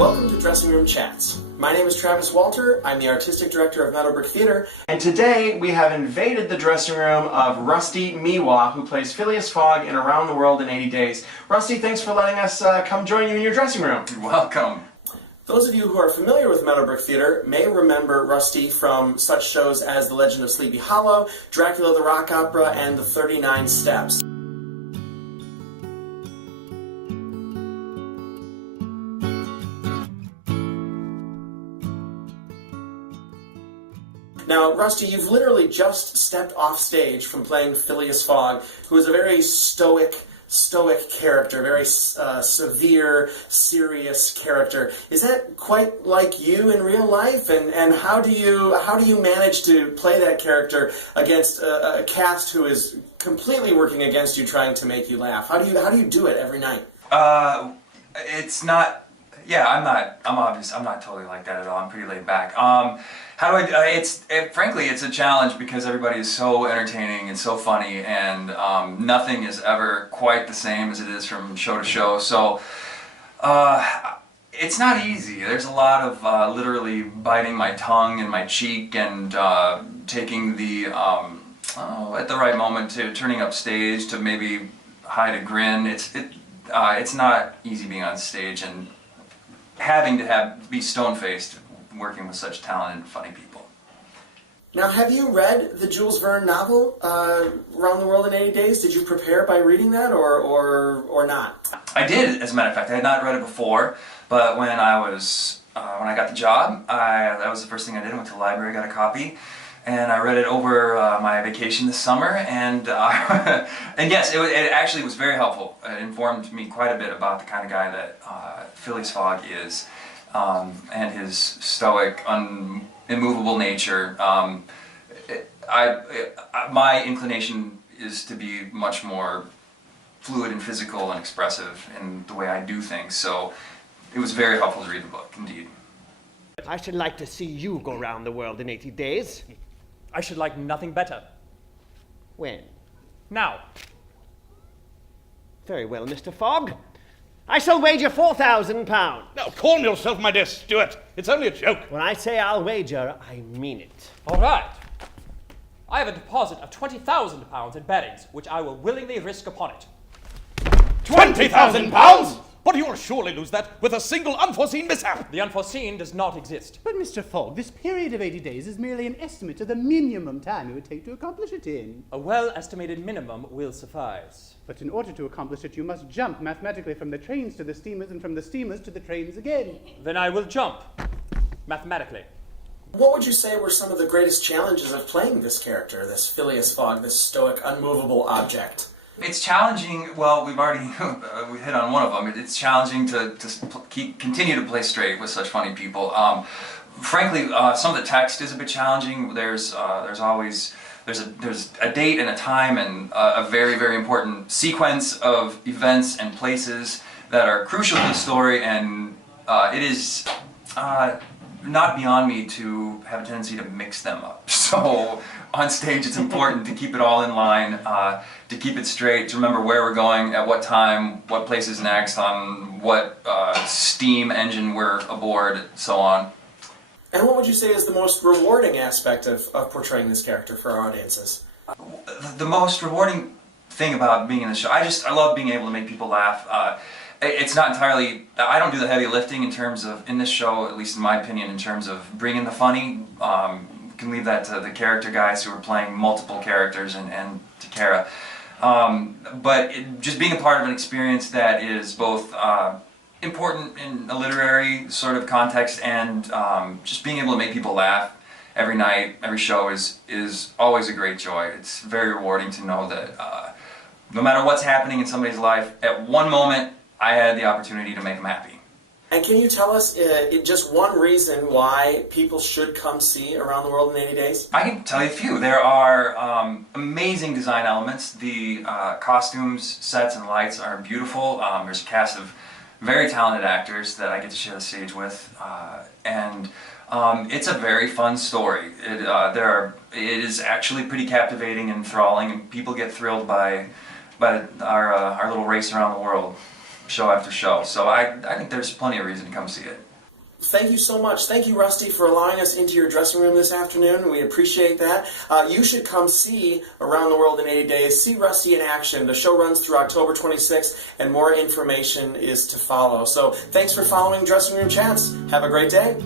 Welcome to Dressing Room Chats. My name is Travis Walter. I'm the Artistic Director of Meadow Theater. And today we have invaded the dressing room of Rusty Mewha, who plays Phileas Fogg in Around the World in 80 Days. Rusty, thanks for letting us come join you in your dressing room. You're welcome. Those of you who are familiar with Meadowbrook Theater may remember Rusty from such shows as The Legend of Sleepy Hollow, Dracula the Rock Opera, and The 39 Steps. Now, Rusty, you've literally just stepped off stage from playing Phileas Fogg, who is a very stoic character, very severe, serious character. Is that quite like you in real life? And how do you manage to play that character against a cast who is completely working against you, trying to make you laugh? How do you do it every night? It's not. Yeah, I'm not totally like that at all. I'm pretty laid back. Frankly, it's a challenge because everybody is so entertaining and so funny, and nothing is ever quite the same as it is from show to show. So it's not easy. There's a lot of literally biting my tongue and my cheek and taking the at the right moment to turning up stage to maybe hide a grin. It's not easy being on stage and having to be stone-faced working with such talented and funny people. Now, have you read the Jules Verne novel, Around the World in 80 Days? Did you prepare by reading that, or not? I did, as a matter of fact. I had not read it before, but when I got the job, that was the first thing I did. I went to the library, got a copy, and I read it over my vacation this summer, and and yes, it actually was very helpful. It informed me quite a bit about the kind of guy that Phileas Fogg is, and his stoic, immovable nature. My inclination is to be much more fluid and physical and expressive in the way I do things, so it was very helpful to read the book, indeed. I should like to see you go round the world in 80 days. I should like nothing better. When? Now. Very well, Mr. Fogg. I shall wager £4,000. Now, calm yourself, my dear Stuart. It's only a joke. When I say I'll wager, I mean it. All right. I have a deposit of £20,000 in bettings, which I will willingly risk upon it. £20,000? But you'll surely lose that with a single unforeseen mishap. The unforeseen does not exist. But, Mr. Fogg, this period of 80 days is merely an estimate of the minimum time it would take to accomplish it in. A well-estimated minimum will suffice. But in order to accomplish it, you must jump mathematically from the trains to the steamers and from the steamers to the trains again. Then I will jump, mathematically. What would you say were some of the greatest challenges of playing this character, this Phileas Fogg, this stoic, unmovable object? It's challenging. Well, we've already we hit on one of them. It's challenging to continue to play straight with such funny people. Frankly, some of the text is a bit challenging. There's a date and a time and a very, very important sequence of events and places that are crucial to the story, and it is not beyond me to have a tendency to mix them up. So on stage it's important to keep it all in line, to keep it straight, to remember where we're going, at what time, what place is next, on what steam engine we're aboard, so on. And what would you say is the most rewarding aspect of portraying this character for our audiences? The most rewarding thing about being in the show, I love being able to make people laugh. It's not entirely, I don't do the heavy lifting in terms of, in this show, at least in my opinion, in terms of bringing the funny. You can leave that to the character guys who are playing multiple characters and to Kara. But just being a part of an experience that is both important in a literary sort of context and just being able to make people laugh every night, every show is always a great joy. It's very rewarding to know that no matter what's happening in somebody's life, at one moment I had the opportunity to make them happy. And can you tell us just one reason why people should come see Around the World in 80 Days? I can tell you a few. There are amazing design elements. The costumes, sets, and lights are beautiful. There's a cast of very talented actors that I get to share the stage with, and it's a very fun story. It is actually pretty captivating and enthralling, and people get thrilled by our little race around the world, show after show. So I think there's plenty of reason to come see it. Thank you so much. Thank you, Rusty, for allowing us into your dressing room this afternoon. We appreciate that. You should come see Around the World in 80 Days. See Rusty in action. The show runs through October 26th, and more information is to follow. So thanks for following Dressing Room Chats. Have a great day.